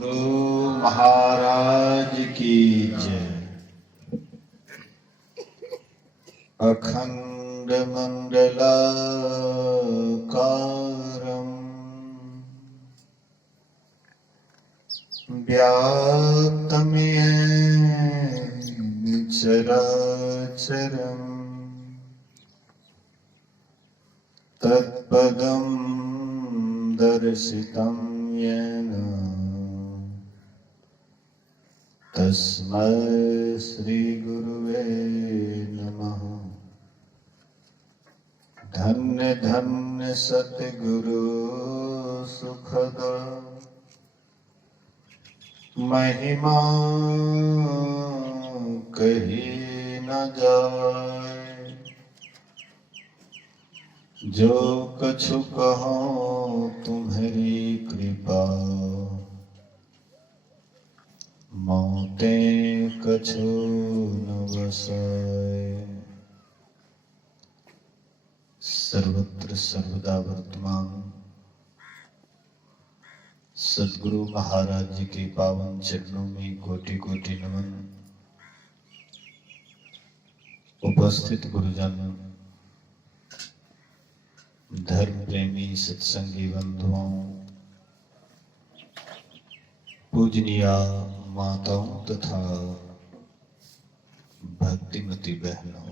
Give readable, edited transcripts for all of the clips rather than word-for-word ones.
गुरु महाराज की जय। अखंड मंडलाकारं व्याप्तं येन चराचरम् तत्पदं दर्शितं येन तस्मै श्री गुरुवे नमः। धन्य धन्य सतगुरु सुखद महिमा कही न जाए। जो कछु कहो तुम्हारी कृपा मोते कछु न बसाए। सर्वत्र सर्वदा वर्तमान सद्गुरु महाराज जी के पावन चरणों में कोटि कोटि नमन। उपस्थित गुरुजन, धर्म प्रेमी सत्संगी बंधुओं, पूजनीय माताओं तथा भक्तिमती बहनों,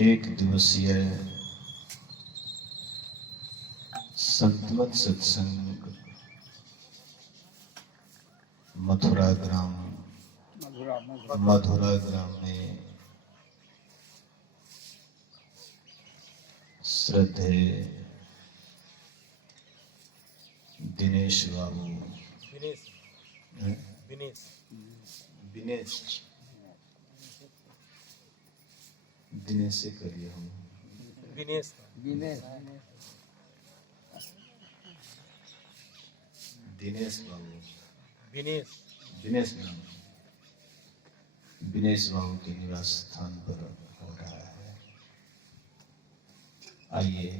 एक दिवसीय संतमत सत्संग मथुरा ग्राम में श्रद्धेय दिनेश बाबू दिनेश से करिए हम दिनेश बाबू दिनेश बाबू के निवास स्थान पर हो रहा है। आइए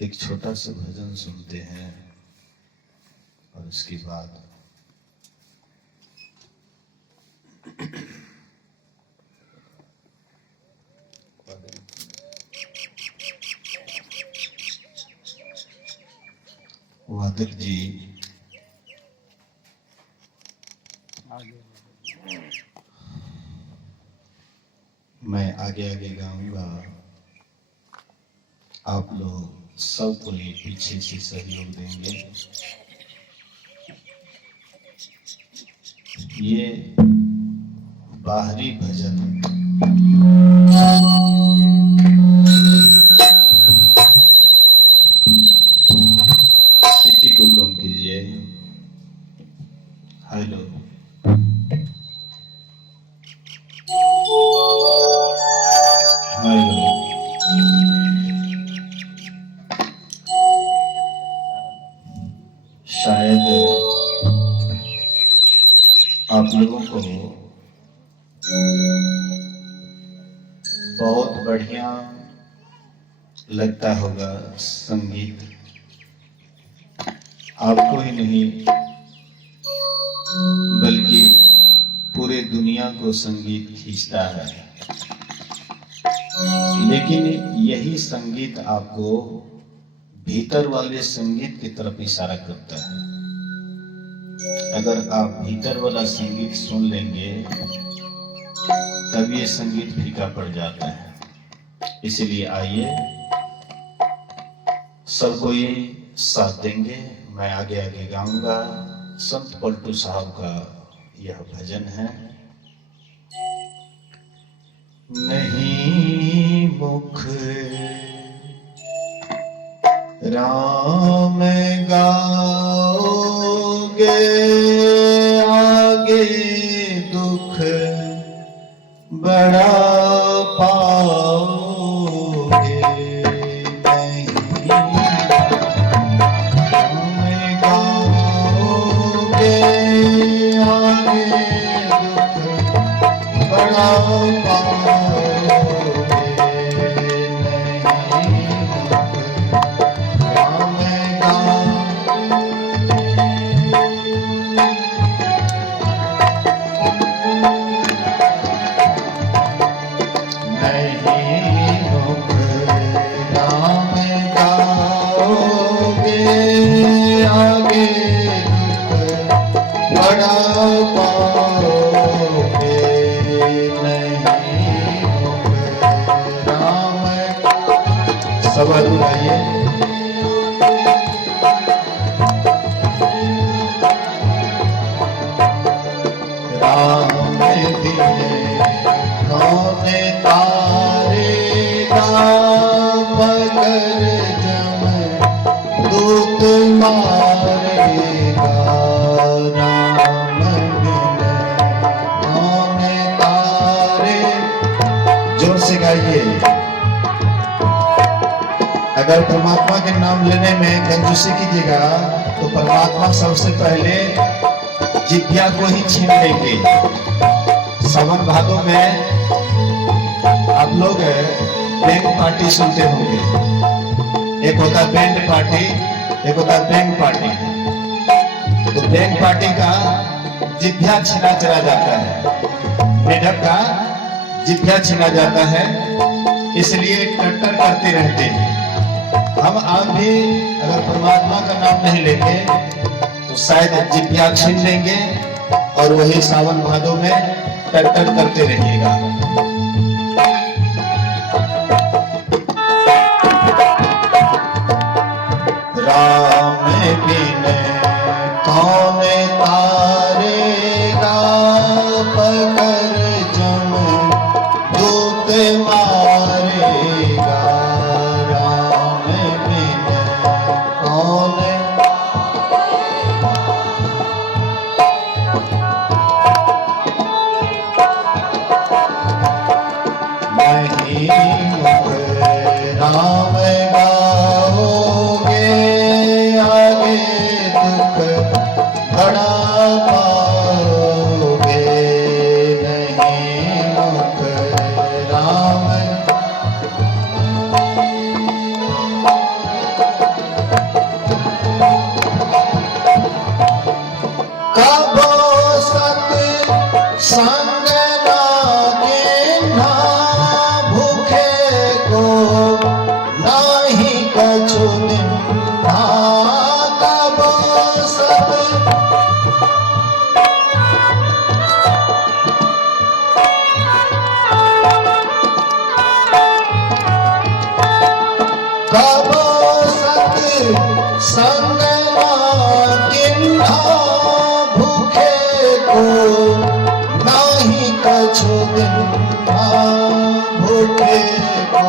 एक छोटा सा भजन सुनते हैं और उसके बाद वादक जी मैं आगे आगे गाऊंगा, आप लोग सब कोई पीछे से सहयोग देंगे। ये बाहरी भजन स्थिति को कम कीजिए। हेलो शायद आप लोगों को बहुत बढ़िया लगता होगा संगीत। आपको ही नहीं बल्कि पूरे दुनिया को संगीत खींचता है, लेकिन यही संगीत आपको भीतर वाले संगीत की तरफ इशारा करता है। अगर आप भीतर वाला संगीत सुन लेंगे तब ये संगीत फीका पड़ जाता है। इसलिए आइए सब कोई साथ देंगे। मैं आगे आगे गाऊंगा। संत पलटू साहब का यह भजन है। नहीं मुख राम गाओगे आगे दुख बड़ा पाओगे। नहीं राम गाओगे आगे दुख बड़ा पाओगे। नहीं मुख नाम गाओगे आगे दुख बड़ा पाओगे। नहीं मुख नाम सवाल उठाइए। राम दिए कौन तारेगा मगर जम दूत मारेगा। राम बिन कौन तारे। जोर से गाइए। अगर परमात्मा के नाम लेने में कंजूसी कीजिएगा तो परमात्मा सबसे पहले जिज्ञा को ही छीन लेंगे। सावन भादों में आप लोग बैंक पार्टी सुनते होंगे। एक होता है बैंड पार्टी, एक होता है बैंक पार्टी। तो बैंक पार्टी का जिज्ञा छीना चला जाता है, मेढक का जिज्ञा छीना जाता है, इसलिए टट्टर करते रहते हैं। हम आप भी अगर परमात्मा का नाम नहीं लेंगे तो शायद जिज्ञा छीन लेंगे और वही सावन भादों में टट्टर करते रहिएगा। राम बिन कौन तारेगा पकड़ जम दूत मारेगा। राम बिन कौन नहीं मुख राम गाओगे आगे दुख बड़ा पाओगे। नहीं मुख राम कबो सत संग ना भूखे को नाही कछु दिन कबो सब कबो सत संग भूखे को नाही कछु दिन भूखे को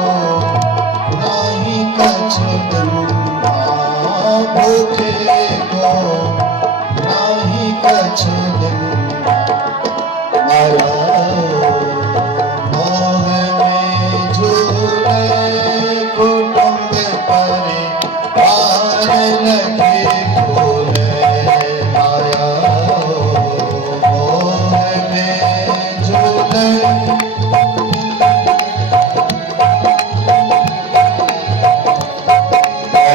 नाही कछु दिन भूखे को नाही कछु दिन। माया मोह में झूले कुटुंब परिवार लगे भूले। माया मोह में झूले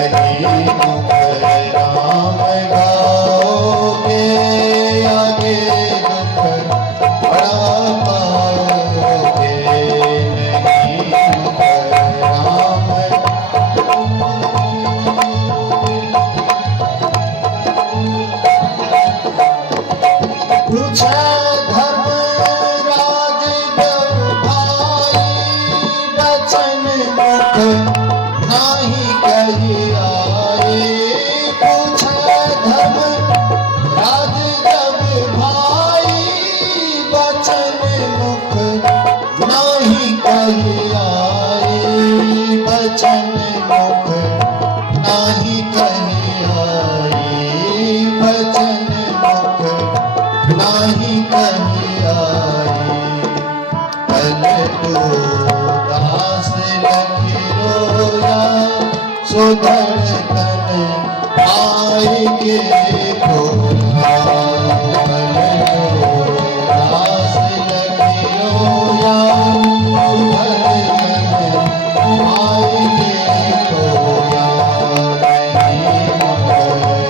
नहीं मुख राम गाओगे आगे दुख बड़ा पाओगे। नहीं मुख राम पूछा धर्म राज भाई बचन मुख नाही कही आए। पूछा धर्म राज भाई बचन मुख नाही कही आए। बचन मुख नाही कही आए। बचन मुख नाही कही आए। पलटू दास लखी रोया सुधर तन आई के भोला। पलटू दास लखी रोया सुधर तन आई के भोला। नहीं मुख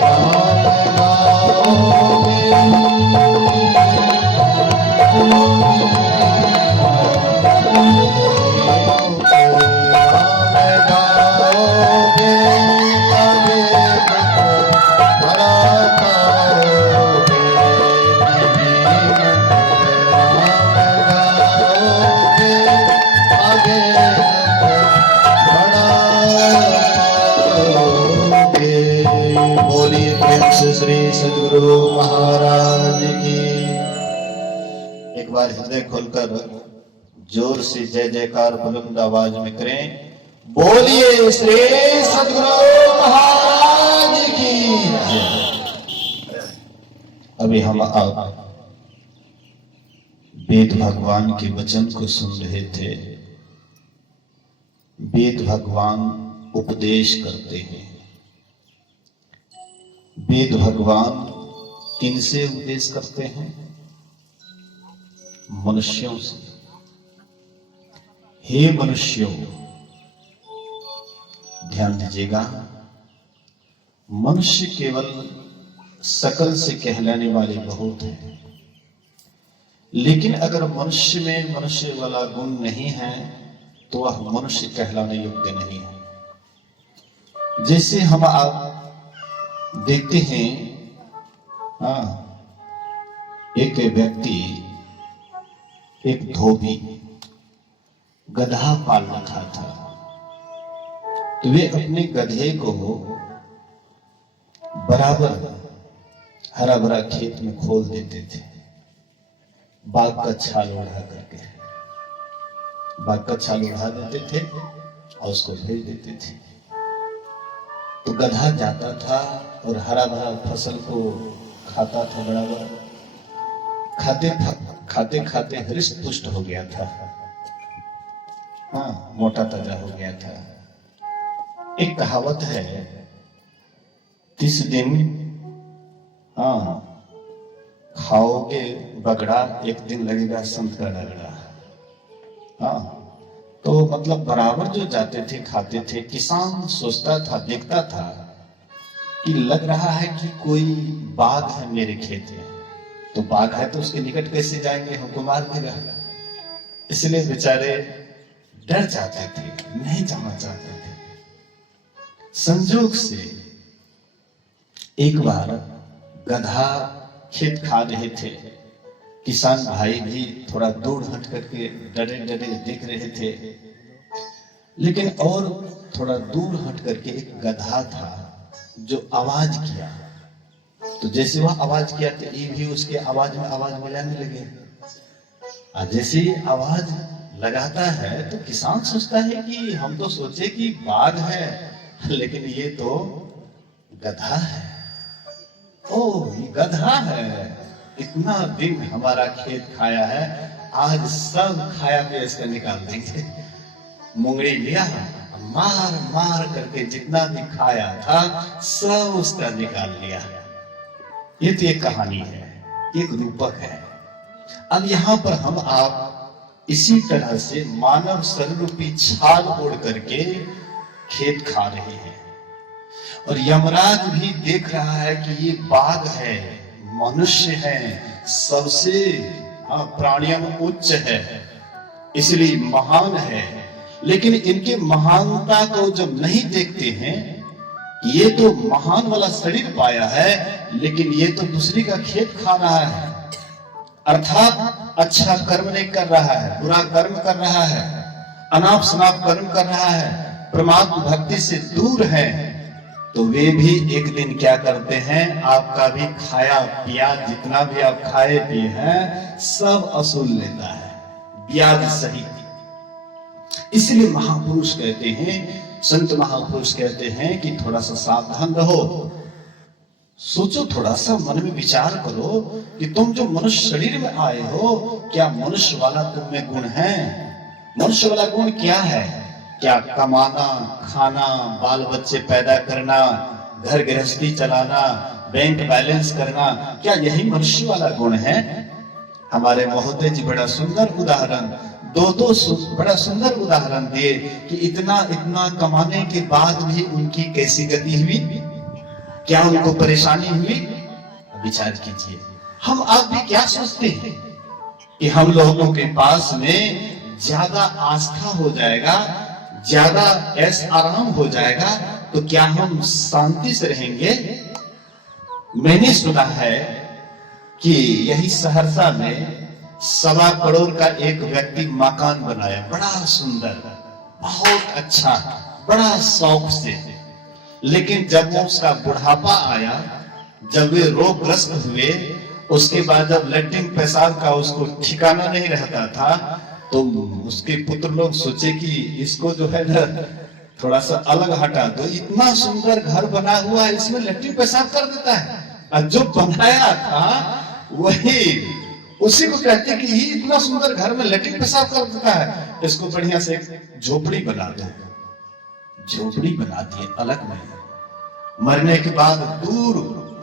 राम गाओगे सदगुरु महाराज की। एक बार हृदय खोलकर जोर से जय जयकार बुलंद आवाज में करें, बोलिए श्री सदगुरु महाराज की जय। अभी हम आप वेद भगवान के वचन को सुन रहे थे। वेद भगवान उपदेश करते हैं। वेद भगवान किनसे उपदेश करते हैं? मनुष्यों से। हे मनुष्यों, ध्यान दीजिएगा, मनुष्य केवल शकल से कहलाने वाले बहुत हैं, लेकिन अगर मनुष्य में मनुष्य वाला गुण नहीं है तो वह मनुष्य कहलाने योग्य नहीं है। जैसे हम आप देखते हैं, एक व्यक्ति, एक धोबी गधा पाल रखा था, तो वे अपने गधे को बराबर हरा भरा खेत में खोल देते थे, बाघ का छाल उड़ा करके। बाघ का छाल उड़ा देते थे और उसको भेज देते थे। तो गधा जाता था और हरा भरा फसल को खाता था, बराबर खाते खाते हृष्ट पुष्ट हो गया था। मोटा ताजा हो गया था। एक कहावत है, 30 दिन खाओगे बगड़ा, एक दिन लगेगा संत का रगड़ा। तो मतलब बराबर जो जाते थे खाते थे। किसान सोचता था, देखता था कि लग रहा है कि कोई बाघ है मेरे खेत में, तो बाघ है तो उसके निकट कैसे जाएंगे, हमको मार देगा। इसलिए बेचारे डर जाते थे, नहीं जाना चाहते थे। संजोग से एक बार गधा खेत खा रहे थे। किसान भाई भी थोड़ा दूर हट करके डरे डरे देख रहे थे, लेकिन और थोड़ा दूर हट करके एक गधा था जो आवाज किया। तो जैसे वह आवाज किया तो ये भी उसके आवाज में आवाज मिलाने लगे। जैसे ही आवाज लगाता है तो किसान सोचता है कि हम तो सोचे कि बाघ है, लेकिन ये तो गधा है। ओह, ये गधा है, इतना दिन हमारा खेत खाया है, आज सब खाया पिया इसका निकाल देंगे। मुंगड़ी लिया, मार मार करके जितना भी खाया था सब उसका निकाल लिया। ये तो एक कहानी है, एक रूपक है। अब यहाँ पर हम आप इसी तरह से मानव स्वरूपी छाल ओढ़ करके खेत खा रहे हैं, और यमराज भी देख रहा है कि ये बाघ है, मनुष्य है, सबसे प्राणियों में उच्च है, इसलिए महान है। लेकिन इनके महानता को जब नहीं देखते हैं, ये तो महान वाला शरीर पाया है, लेकिन ये तो दूसरी का खेत खा रहा है, अर्थात अच्छा कर्म नहीं कर रहा है, बुरा कर्म कर रहा है, अनाप शनाप कर्म कर रहा है, परमात्मा भक्ति से दूर है। तो वे भी एक दिन क्या करते हैं, आपका भी खाया पिया, जितना भी आप खाए पिए हैं सब असूल लेता है, ब्याज सहित। इसलिए महापुरुष कहते हैं, संत महापुरुष कहते हैं कि थोड़ा सा सावधान रहो। सोचो, थोड़ा सा मन में विचार करो कि तुम जो मनुष्य शरीर में आए हो, क्या मनुष्य वाला तुम में गुण है? मनुष्य वाला गुण क्या है? क्या कमाना, खाना, बाल बच्चे पैदा करना, घर गृहस्थी चलाना, बैंक बैलेंस करना, क्या यही मनुष्य वाला गुण है? हमारे महोदय जी बड़ा सुंदर उदाहरण, दो बड़ा सुंदर उदाहरण दिए कि इतना इतना कमाने के बाद भी उनकी कैसी गति हुई, क्या उनको परेशानी हुई? विचार कीजिए। हम आप भी क्या सोचते हैं कि हम लोगों के पास में ज्यादा आस्था हो जाएगा, ज्यादा ऐश आराम हो जाएगा, तो क्या हम शांति से रहेंगे? मैंने सुना है कि यही सहरसा में 1.25 करोड़ का एक व्यक्ति मकान बनाया, बड़ा सुंदर, बहुत अच्छा, बड़ा शौक से। लेकिन जब वो उसका बुढ़ापा आया, जब वे रोगग्रस्त हुए, उसके बाद जब लैट्रिन पेशाब का उसको ठिकाना नहीं रहता था, तो उसके पुत्र लोग सोचे कि इसको जो है ना थोड़ा सा अलग हटा दो, इतना सुंदर घर बना हुआ है, इसमें लैट्रिन पेशाब कर देता है। और जो बनाया था वही उसी को कहते कि ये इतना सुंदर घर में लैट्रिन पेशाब कर देता है, इसको बढ़िया से एक झोपड़ी बना दो। झोपड़ी बना दिए, अलग में। मरने के बाद दूर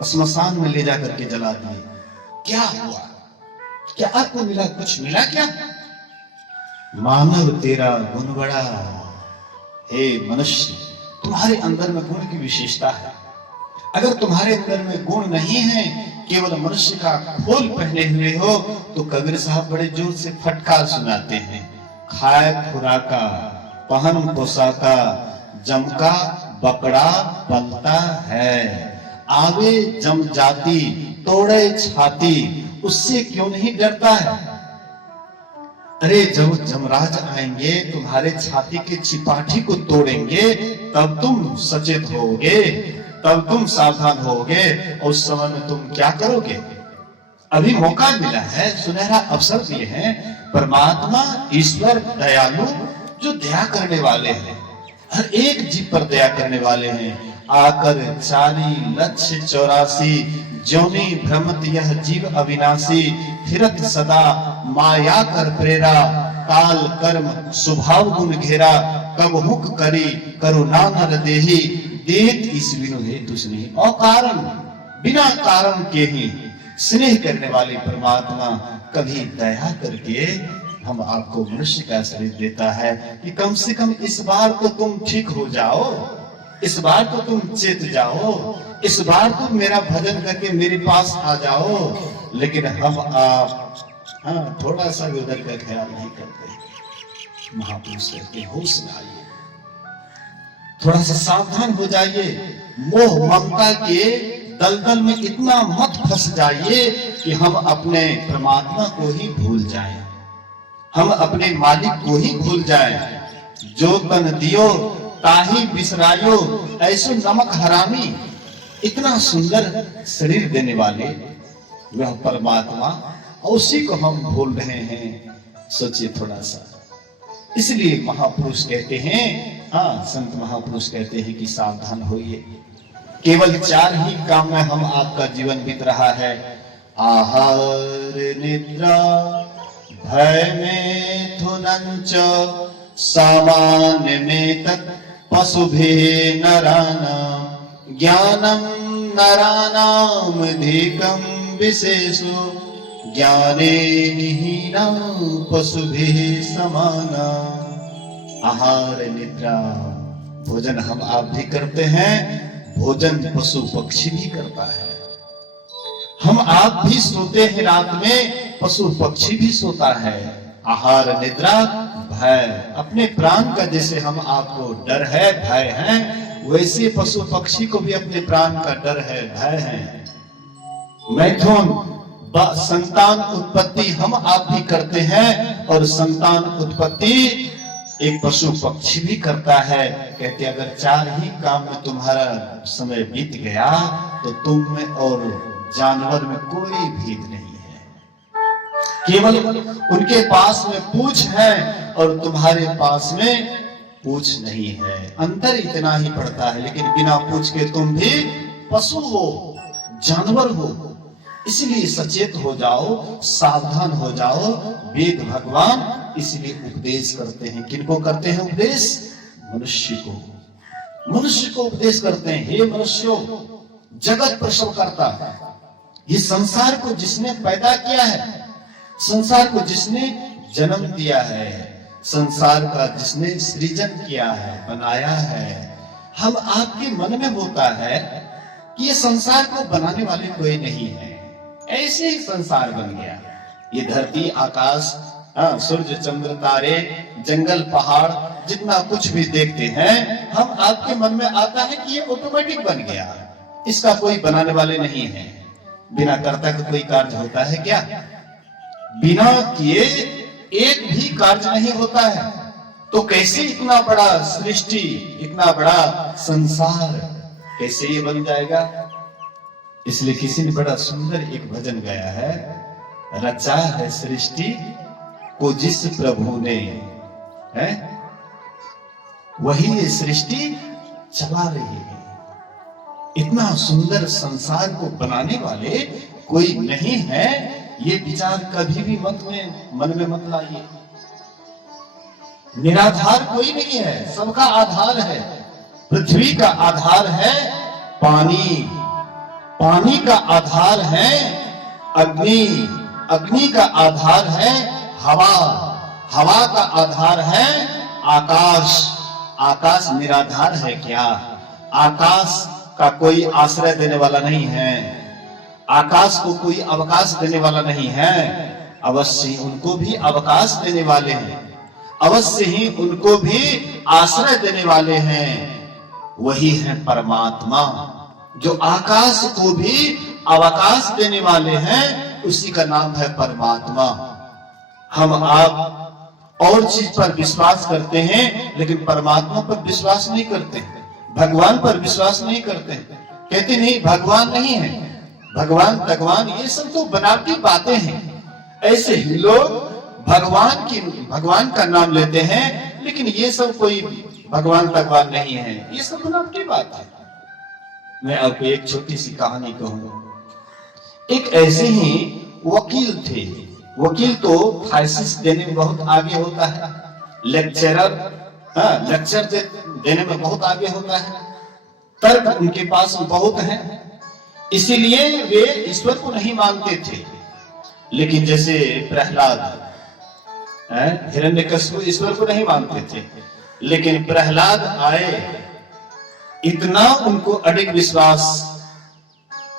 श्मशान में ले जाकर के जला दिए। क्या हुआ? क्या आपको मिला? कुछ मिला क्या? मानव तेरा गुण बड़ा, हे मनुष्य तुम्हारे अंदर में गुण की विशेषता है। अगर तुम्हारे अंदर में गुण नहीं है, केवल मनुष्य का खोल पहने हुए हो, तो कबीर साहब बड़े जोर से फटकार सुनाते हैं। खाए खुराका, पहन पोशाका, जमका बकड़ा पलता है। आवे जम जाती, तोड़े छाती, उससे क्यों नहीं डरता है? अरे जब जमराज आएंगे, तुम्हारे छाती के चिपाठी को तोड़ेंगे, तब तुम सचेत होगे, तब तुम सावधान होगे। उस समय में तुम क्या करोगे? अभी मौका मिला है, सुनहरा अवसर दिए हैं। परमात्मा ईश्वर दयालु, जो दया करने वाले हैं, हर एक जीव पर दया करने वाले हैं। आकर 40,84,84 ज्योनि भ्रमत यह जीव अविनाशी, फिरत सदा माया कर प्रेरा, काल कर्म स्वभाव गुण घेरा, कब हुक करी करुणा नर देही, देत इस बिनु हेतु स्नेह। और कारण बिना कारण के ही स्नेह करने वाले परमात्मा कभी दया करके हम आपको मनुष्य का शरीर देता है कि कम से कम इस बार तो तुम ठीक हो जाओ, इस बार तो तुम चेत जाओ, इस बार तुम मेरा भजन करके मेरे पास आ जाओ। लेकिन हम आप थोड़ा सा भी उधर का ख्याल नहीं करते। महापुरुष कहते होश में आइए, थोड़ा सा सावधान हो जाइए। मोह ममता के दलदल में इतना मत फंस जाइए कि हम अपने परमात्मा को ही भूल जाएं, हम अपने मालिक को ही भूल जाएं। जो तन दियो ताही बिसरायो, ऐसो नमक हरामी। इतना सुंदर शरीर देने वाले वह परमात्मा, उसी को हम भूल रहे हैं। सोचिए थोड़ा सा। इसलिए महापुरुष कहते हैं, संत महापुरुष कहते हैं कि सावधान होइए। केवल 4 ही काम में हम आपका जीवन बीत रहा है। आहार निद्रा भय मिथुनञ्च, सामान्य में तत् पशुभि नराणां, ज्ञानं नराणां अधिकं विशेषो, ज्ञाने निहीना पशुभिः समाना। आहार निद्रा, भोजन हम आप भी करते हैं, भोजन पशु पक्षी भी करता है। हम आप भी सोते हैं रात में, पशु पक्षी भी सोता है। आहार निद्रा भय, अपने प्राण का जैसे हम आपको डर है, भय है, वैसे पशु पक्षी को भी अपने प्राण का डर है, भय है। मैथुन, संतान उत्पत्ति हम आप भी करते हैं, और संतान उत्पत्ति एक पशु पक्षी भी करता है। कहते अगर 4 ही काम में तुम्हारा समय बीत गया, तो तुम में और जानवर में कोई भेद नहीं है। केवल उनके पास में पूंछ है और तुम्हारे पास में पूंछ नहीं है। अंतर इतना ही पड़ता है, लेकिन बिना पूंछ के तुम भी पशु हो, जानवर हो। इसलिए सचेत हो जाओ, सावधान हो जाओ। वेद भगवान इसलिए उपदेश करते हैं। किनको करते हैं उपदेश? मनुष्य को, मनुष्य को उपदेश करते हैं। हे मनुष्यों, जगत प्रसव करता है। ये संसार को जिसने पैदा किया है, संसार को जिसने जन्म दिया है, संसार का जिसने सृजन किया है, बनाया है, हम आपके मन में होता है कि ये संसार को बनाने वाले कोई नहीं है, ऐसे ही संसार बन गया। ये धरती, आकाश, सूर्य, चंद्र, तारे, जंगल, पहाड़, जितना कुछ भी देखते हैं, हम आपके मन में आता है कि ये ऑटोमेटिक बन गया, इसका कोई बनाने वाले नहीं है। बिना कर्ता का कोई कार्य होता है क्या? बिना किए एक भी कार्य नहीं होता है। तो कैसे इतना बड़ा सृष्टि, इतना बड़ा संसार कैसे ये बन जाएगा? इसलिए किसी ने बड़ा सुंदर एक भजन गाया है, रचा है सृष्टि को जिस प्रभु ने, है वही ये सृष्टि चला रही है। इतना सुंदर संसार को बनाने वाले कोई नहीं है, ये विचार कभी भी मन में मत लाइए। निराधार कोई नहीं है, सबका आधार है। पृथ्वी का आधार है पानी, पानी का आधार है अग्नि, अग्नि का आधार है हवा, हवा का आधार है आकाश। आकाश निराधार है क्या? आकाश का कोई आश्रय देने वाला नहीं है, आकाश को कोई अवकाश देने वाला नहीं है। अवश्य ही उनको भी अवकाश देने वाले हैं, अवश्य ही उनको भी आश्रय देने वाले हैं। वही है परमात्मा, जो आकाश को भी अवकाश देने वाले हैं, उसी का नाम है परमात्मा। हम आप और चीज पर विश्वास करते हैं, लेकिन परमात्मा पर विश्वास नहीं करते, भगवान पर विश्वास नहीं करते। कहते नहीं भगवान नहीं है, भगवान ये सब तो बनावटी बातें हैं। ऐसे ही लोग भगवान का नाम लेते हैं, लेकिन ये सब कोई भगवान नहीं है, ये सब बनावटी बात है। मैं आपको एक छोटी सी कहानी कहूंगा। एक ऐसे ही वकील थे, वकील तो थीसिस देने में बहुत आगे होता है, लेक्चर देने में बहुत आगे होता है, तर्क उनके पास बहुत है, इसीलिए वे ईश्वर को नहीं मानते थे। लेकिन जैसे प्रहलाद, हिरण्यकश्यप ईश्वर को नहीं मानते थे, लेकिन प्रहलाद आए, इतना उनको अडिग विश्वास,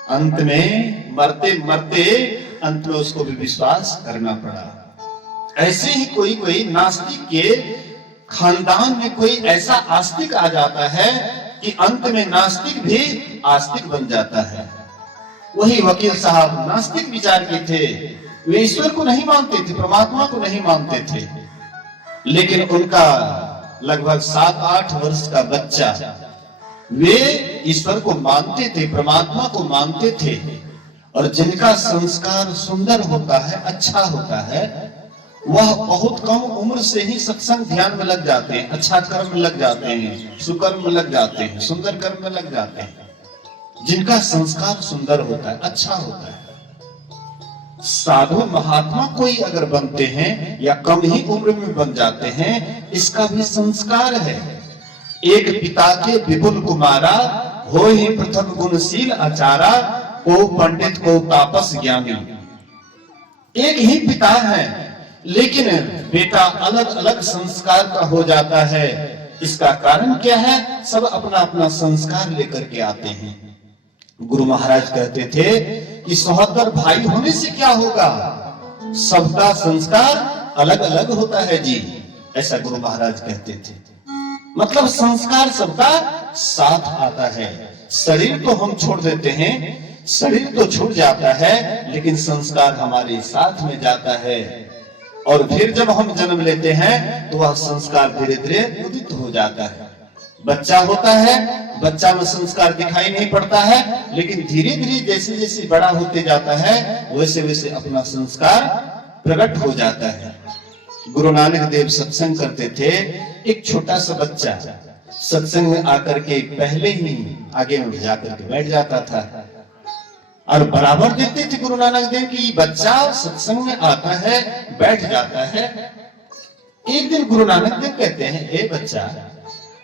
अंत में मरते मरते अंत में उसको भी विश्वास करना पड़ा। ऐसे ही कोई नास्तिक के खानदान में कोई ऐसा आस्तिक आ जाता है कि अंत में नास्तिक भी आस्तिक बन जाता है। वही वकील साहब नास्तिक विचार के थे, वे ईश्वर को नहीं मानते थे, परमात्मा को नहीं मानते थे, लेकिन उनका लगभग 7-8 वर्ष का बच्चा, वे ईश्वर को मानते थे, परमात्मा को मानते थे। और जिनका संस्कार सुंदर होता है, अच्छा होता है, वह बहुत कम उम्र से ही सत्संग ध्यान में लग जाते हैं, अच्छा कर्म में लग जाते हैं, सुकर्म में लग जाते हैं, सुंदर कर्म में लग जाते हैं। जिनका संस्कार सुंदर होता है, अच्छा होता है। साधु महात्मा कोई अगर बनते हैं या कम ही उम्र में बन जाते हैं, इसका भी संस्कार है। एक पिता के विपुल कुमारा, हो ही प्रथम गुणशील आचारा, को पंडित को तापस ज्ञानी। एक ही पिता है, लेकिन बेटा अलग अलग संस्कार का हो जाता है। इसका कारण क्या है? सब अपना अपना संस्कार लेकर के आते हैं। गुरु महाराज कहते थे कि सहोदर भाई होने से क्या होगा, सबका संस्कार अलग अलग होता है जी, ऐसा गुरु महाराज कहते थे। मतलब संस्कार सबका साथ आता है। शरीर तो हम छोड़ देते हैं, शरीर तो छूट जाता है, लेकिन संस्कार हमारे साथ में जाता है। और फिर जब हम जन्म लेते हैं तो वह संस्कार धीरे धीरे उदित हो जाता है। बच्चा होता है, बच्चा में संस्कार दिखाई नहीं पड़ता है, लेकिन धीरे धीरे जैसे जैसे बड़ा होते जाता है, वैसे वैसे अपना संस्कार प्रकट हो जाता है। गुरु नानक देव सत्संग करते थे, एक छोटा सा बच्चा सत्संग में आकर के पहले ही आगे में जाकर के बैठ जाता था, और बराबर देखते थे गुरु नानक देव की बच्चा सत्संग में आता है, बैठ जाता है। एक दिन गुरु नानक देव कहते हैं, ए बच्चा,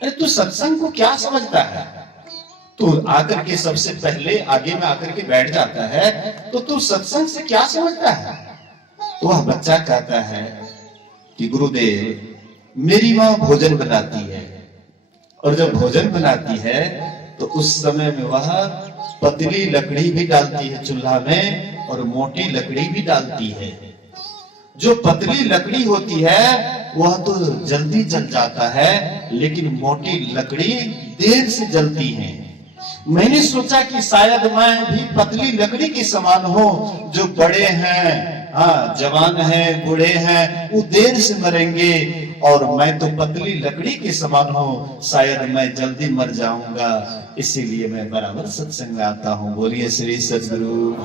अरे तू सत्संग को क्या समझता है? तू आकर के सबसे पहले आगे में आकर के बैठ जाता है, तो तू सत्संग से क्या समझता है? तो वह बच्चा कहता है कि गुरुदेव, मेरी माँ भोजन बनाती है, और जब भोजन बनाती है तो उस समय में वह पतली लकड़ी भी डालती है चूल्हा में, और मोटी लकड़ी भी डालती है। जो पतली लकड़ी होती है वह तो जल्दी जल जाता है, लेकिन मोटी लकड़ी देर से जलती है। मैंने सोचा कि शायद मैं भी पतली लकड़ी के समान हो, जो बड़े हैं, हाँ जवान हैं, बूढ़े हैं, वो देर से मरेंगे, और मैं तो पतली लकड़ी के समान हूँ, शायद मैं जल्दी मर जाऊंगा, इसीलिए मैं बराबर सत्संग में आता हूँ। बोलिए श्री सद्गुरु।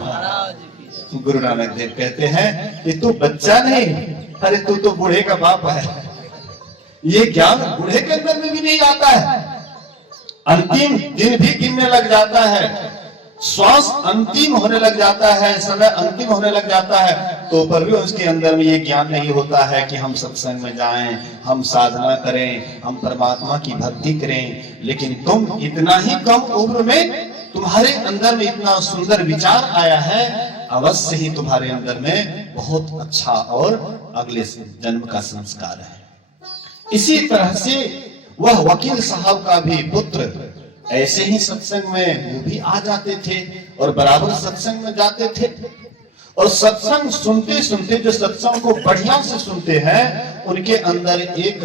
गुरु नानक देव कहते हैं कि तू बच्चा नहीं, अरे तू तो बूढ़े का बाप है। ये ज्ञान बूढ़े के अंदर में भी नहीं आता है। अंतिम दिन भी गिनने लग जाता है, श्वास अंतिम होने लग जाता है, समय अंतिम होने लग जाता है, तो पर भी उसके अंदर में ये ज्ञान नहीं होता है कि हम सत्संग में जाएं, हम साधना करें, हम परमात्मा की भक्ति करें। लेकिन तुम इतना ही कम उम्र में तुम्हारे अंदर में इतना सुंदर विचार आया है, अवश्य ही तुम्हारे अंदर में बहुत अच्छा और अगले जन्म का संस्कार है। इसी तरह से वह वकील साहब का भी पुत्र ऐसे ही सत्संग में वो भी आ जाते थे और बराबर सत्संग में जाते थे, और सत्संग सुनते सुनते जो सत्संग को बढ़िया से सुनते हैं, उनके अंदर एक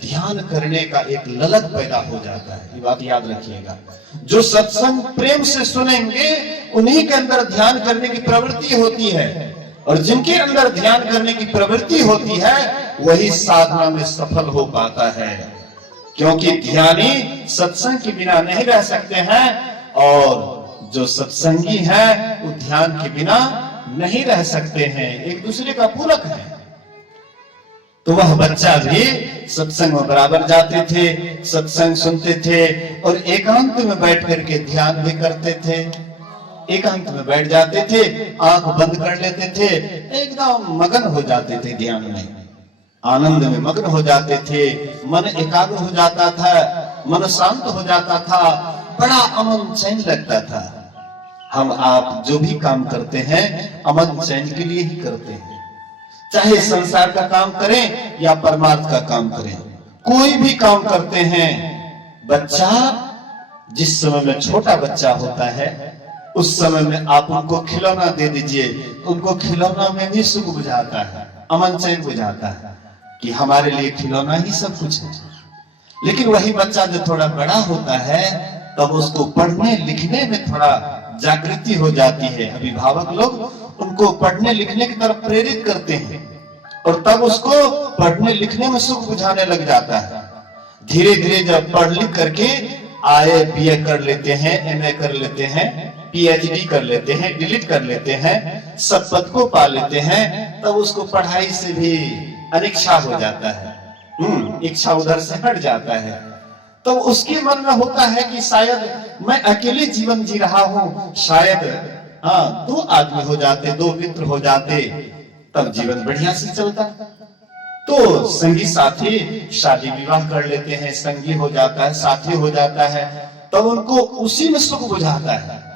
ध्यान करने का एक ललक पैदा हो जाता है। ये बात याद रखिएगा, जो सत्संग प्रेम से सुनेंगे उन्हीं के अंदर ध्यान करने की प्रवृत्ति होती है, और जिनके अंदर ध्यान करने की प्रवृत्ति होती है वही साधना में सफल हो पाता है। क्योंकि ध्यानी सत्संग के बिना नहीं रह सकते हैं, और जो सत्संगी है वो ध्यान के बिना नहीं रह सकते हैं, एक दूसरे का पूरक है। तो वह बच्चा भी सत्संग में बराबर जाते थे, सत्संग सुनते थे, और एकांत में बैठ करके ध्यान भी करते थे। एकांत में बैठ जाते थे, आंख बंद कर लेते थे, एकदम मगन हो जाते थे, ध्यान में आनंद में मग्न हो जाते थे, मन एकाग्र हो जाता था, मन शांत हो जाता था, बड़ा अमन चैन लगता था। हम आप जो भी काम करते हैं अमन चैन के लिए ही करते हैं, चाहे संसार का काम करें या परमार्थ का काम करें, कोई भी काम करते हैं। बच्चा जिस समय में छोटा बच्चा होता है उस समय में आप उनको खिलौना दे दीजिए, उनको खिलौना में भी सुख बुझाता है, अमन चैन बुझाता है कि हमारे लिए खिलौना ही सब कुछ है। लेकिन वही बच्चा जो थोड़ा बड़ा होता है तब उसको पढ़ने लिखने में थोड़ा जागृति हो जाती है, अभिभावक लोग उनको पढ़ने लिखने की तरफ प्रेरित करते हैं, और तब उसको पढ़ने लिखने में सुख बुझाने लग जाता है। धीरे धीरे जब पढ़ लिख करके आए बीए कर लेते हैं, एमए कर लेते हैं, पीएचडी कर लेते हैं, डिलीट कर लेते हैं, सब पद को पा लेते हैं, तब उसको पढ़ाई से भी अनिच्छा हो जाता है, इच्छा उधर से हट जाता है। तो उसके मन में होता है कि शायद मैं अकेले जीवन जी रहा हूँ, शायद दो आदमी हो जाते, दो मित्र हो जाते, तब जीवन बढ़िया से चलता। तो संगी साथी शादी विवाह कर लेते हैं, संगी हो जाता है, साथी हो जाता है, तब उनको उसी में सुख बुझाता है।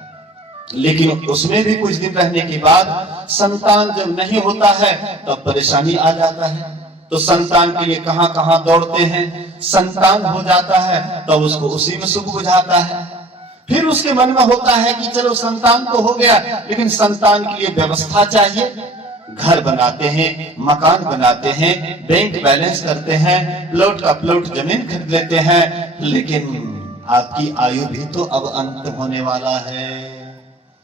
लेकिन उसमें भी कुछ दिन रहने के बाद संतान जब नहीं होता है तब परेशानी आ जाता है। तो संतान के लिए कहां कहां दौड़ते हैं, संतान हो जाता है तब उसको उसी में सुख बुझाता है। फिर उसके मन में होता है कि चलो संतान तो हो गया, लेकिन संतान के लिए व्यवस्था चाहिए, घर बनाते हैं, मकान बनाते हैं, बैंक बैलेंस करते हैं, प्लॉट का प्लॉट जमीन खरीद लेते हैं, लेकिन आपकी आयु भी तो अब अंत होने वाला है।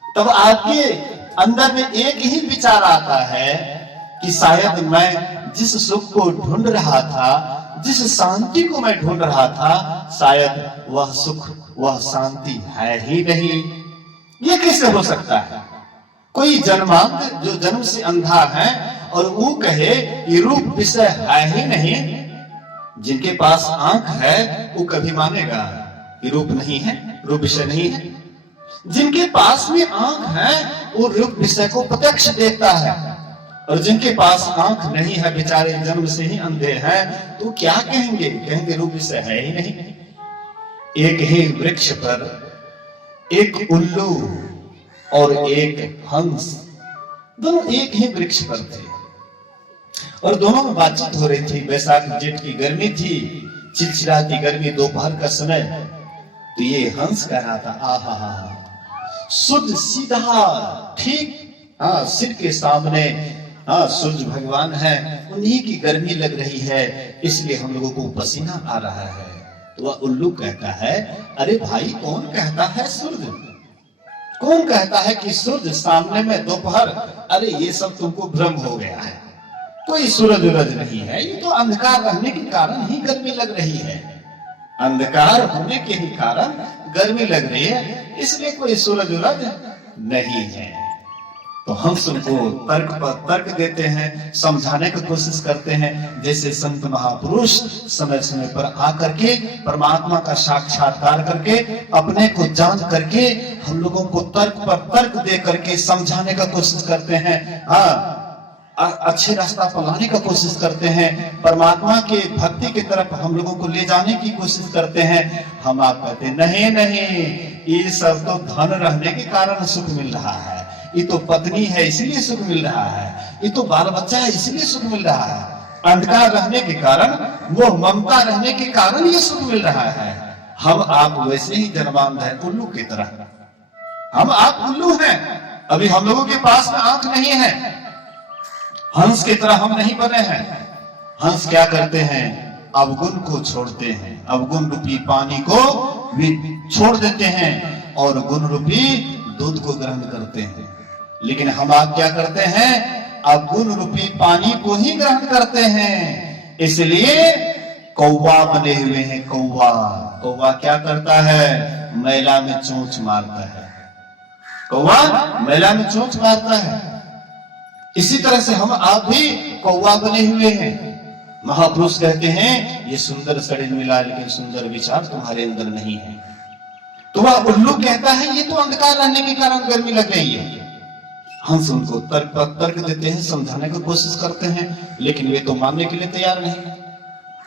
तब आपके अंदर में एक ही विचार आता है कि शायद मैं जिस सुख को ढूंढ रहा था, जिस शांति को मैं ढूंढ रहा था, शायद वह सुख, वह शांति है ही नहीं। ये कैसे हो सकता है? कोई जन्मांत जो जन्म से अंधा है और वो कहे ये रूप विषय है ही नहीं, जिनके पास आंख है वो कभी मानेगा ये रूप नहीं है, रूप विषय नहीं है। जिनके पास में आंख है वो रूप विषय को प्रत्यक्ष देखता है, और जिनके पास आंख नहीं है, बेचारे जन्म से ही अंधे हैं, तो क्या कहेंगे? कहेंगे रूप विषय है ही नहीं। एक ही वृक्ष पर एक उल्लू और एक हंस, दोनों एक ही वृक्ष पर थे और दोनों में बातचीत हो रही थी। बैसाख जेठ की गर्मी थी, चिलचिलाती गर्मी, दोपहर का समय। तो ये हंस कह रहा था, आहा शुद्ध सीधा ठीक सिर के सामने सूरज भगवान है, उन्हीं की गर्मी लग रही है, इसलिए हम लोगों को पसीना आ रहा है। तो वह उल्लू कहता है, अरे भाई कौन कहता है सूरज, कौन कहता है कि सूरज सामने में दोपहर, अरे ये सब तुमको भ्रम हो गया है। कोई सूरज उरज नहीं है, ये तो अंधकार रहने के कारण ही गर्मी लग रही है, अंधकार होने के ही कारण गर्मी लग रही है, इसलिए कोई सूरज उरज नहीं है। तो हम उनको तर्क पर तर्क देते हैं, समझाने की कोशिश करते हैं। जैसे संत महापुरुष समय समय पर आकर के परमात्मा का साक्षात्कार करके अपने को जान करके हम लोगों को तर्क पर तर्क दे करके समझाने का कोशिश करते हैं, अच्छे रास्ता पर लाने का कोशिश करते हैं, परमात्मा के भक्ति की तरफ हम लोगों को ले जाने की कोशिश करते हैं। हम आप कहते हैं नहीं नहीं, ये सब तो धन रहने के कारण सुख मिल रहा है, ये तो पत्नी है इसलिए सुख मिल रहा है, ये तो बाल बच्चा है इसलिए सुख मिल रहा है, अंधकार रहने के कारण, वो ममता रहने के कारण ये सुख मिल रहा है। हम आप वैसे ही जन्मांध है, उल्लू की तरह। हम आप उल्लू हैं, अभी हम लोगों के पास में आंख नहीं है, हंस की तरह हम नहीं बने हैं। हंस क्या करते हैं? अवगुण को छोड़ते हैं, अवगुण रूपी पानी को भी छोड़ देते हैं और गुण रूपी दूध को ग्रहण करते हैं। लेकिन हम आप क्या करते हैं? अवगुण रूपी पानी को ही ग्रहण करते हैं। इसलिए कौवा बने हुए हैं। कौवा, कौवा क्या करता है? मैला में चोंच मारता है। कौवा मैला में चोंच मारता है। इसी तरह से हम आप भी कौवा बने हुए हैं। महापुरुष कहते हैं ये सुंदर शरीर मिला लेकिन सुंदर विचार तुम्हारे अंदर नहीं है। तो वह उल्लू कहता है ये तो अंधकार रहने के कारण गर्मी लग रही है। हम उनको तर्क पर तर्क देते हैं, समझाने की कोशिश करते हैं, लेकिन वे तो मानने के लिए तैयार नहीं।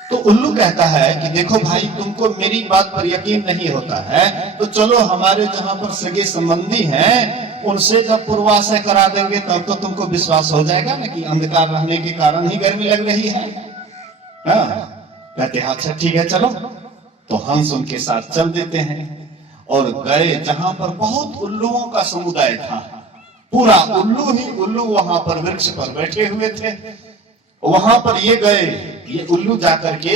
तो उल्लू कहता है कि देखो भाई, तुमको मेरी बात पर यकीन नहीं होता है तो चलो हमारे जहां पर सगे संबंधी हैं उनसे जब पूर्वाशय करा देंगे तब तो तुमको विश्वास हो जाएगा ना कि अंधकार रहने के कारण ही गर्मी लग रही है। कहते हैं अच्छा ठीक है चलो। तो हंस उनके साथ चल देते हैं और गए जहां पर बहुत उल्लुओं का समुदाय था। पूरा उल्लू ही उल्लू वहां पर वृक्ष पर बैठे हुए थे। वहां पर ये गए, ये उल्लू जाकर के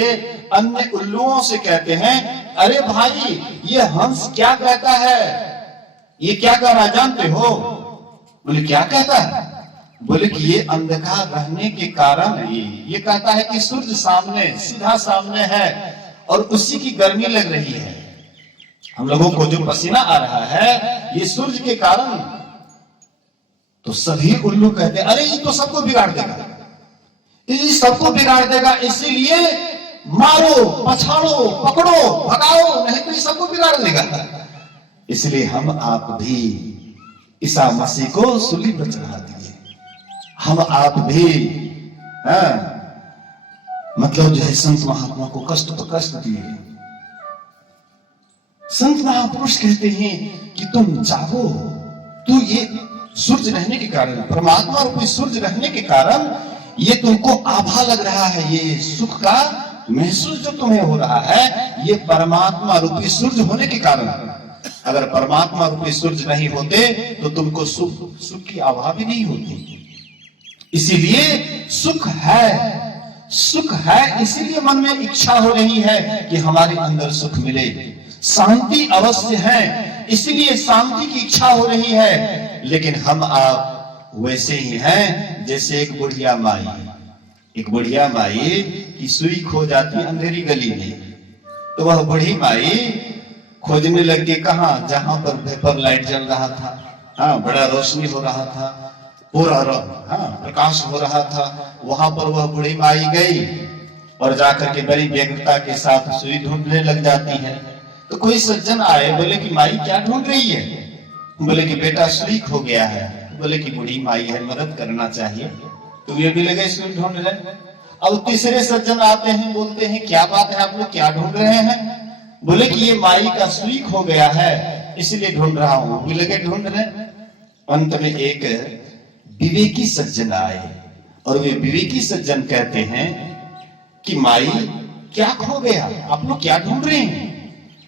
अन्य उल्लुओं से कहते हैं अरे भाई ये हंस क्या कहता है, ये क्या कह रहा जानते हो? बोले क्या कहता है? बोले कि ये अंधकार रहने के कारण ये कहता है कि सूर्य सामने, सीधा सामने है और उसी की गर्मी लग रही है। हम लोगों को जो पसीना आ रहा है ये सूर्य के कारण। तो सभी उल्लू कहते अरे ये तो सबको बिगाड़ देगा, ये सबको बिगाड़ देगा, इसीलिए मारो, पछाड़ो, पकड़ो, भगाओ, नहीं तो ये सबको बिगाड़ देगा। इसलिए हम आप भी ईसा मसीह को सूली पर चढ़ा दिए। हम आप भी मतलब जो है संत महात्मा को कष्ट तो कष्ट दिए। संत महापुरुष कहते हैं कि तुम जागो, तू ये सूर्य रहने के कारण, परमात्मा रूपी सूर्य रहने के कारण ये तुमको आभा लग रहा है, ये सुख का महसूस जो तुम्हें हो रहा है ये परमात्मा रूपी सूर्य होने के कारण। अगर परमात्मा रूपी सूर्य नहीं होते तो तुमको सुख की आभा भी नहीं होती। इसीलिए सुख है, सुख है, इसीलिए मन में इच्छा हो रही है कि हमारे अंदर सुख मिले। शांति अवश्य है, इसीलिए शांति की इच्छा हो रही है। लेकिन हम आप वैसे ही हैं जैसे एक बुढ़िया माई। एक बुढ़िया माई की सुई खो जाती अंधेरी गली में, तो वह बूढ़ी माई खोजने लग गई कहा, जहां पर वेपर लाइट जल रहा था, बड़ा रोशनी हो रहा था, पूरा प्रकाश हो रहा था, वहां पर वह बूढ़ी माई गई और जाकर के बड़ी व्यग्रता के साथ सुई ढूंढने लग जाती है। तो कोई सज्जन आए, बोले कि माई क्या ढूंढ रही है? बोले कि बेटा सुई खो गया है। बोले कि बूढ़ी माई है, मदद करना चाहिए। तो ये भी लगे सुई ढूंढ रहे। अब तीसरे सज्जन आते हैं, बोलते हैं क्या बात है, आप लोग क्या ढूंढ रहे हैं? बोले कि ये माई का सुई खो गया है इसलिए ढूंढ रहा हूं। भी लगे ढूंढ रहे। अंत में एक विवेकी सज्जन आए और वे विवेकी सज्जन कहते हैं कि माई क्या खो गया, आप लोग क्या ढूंढ रहे हैं?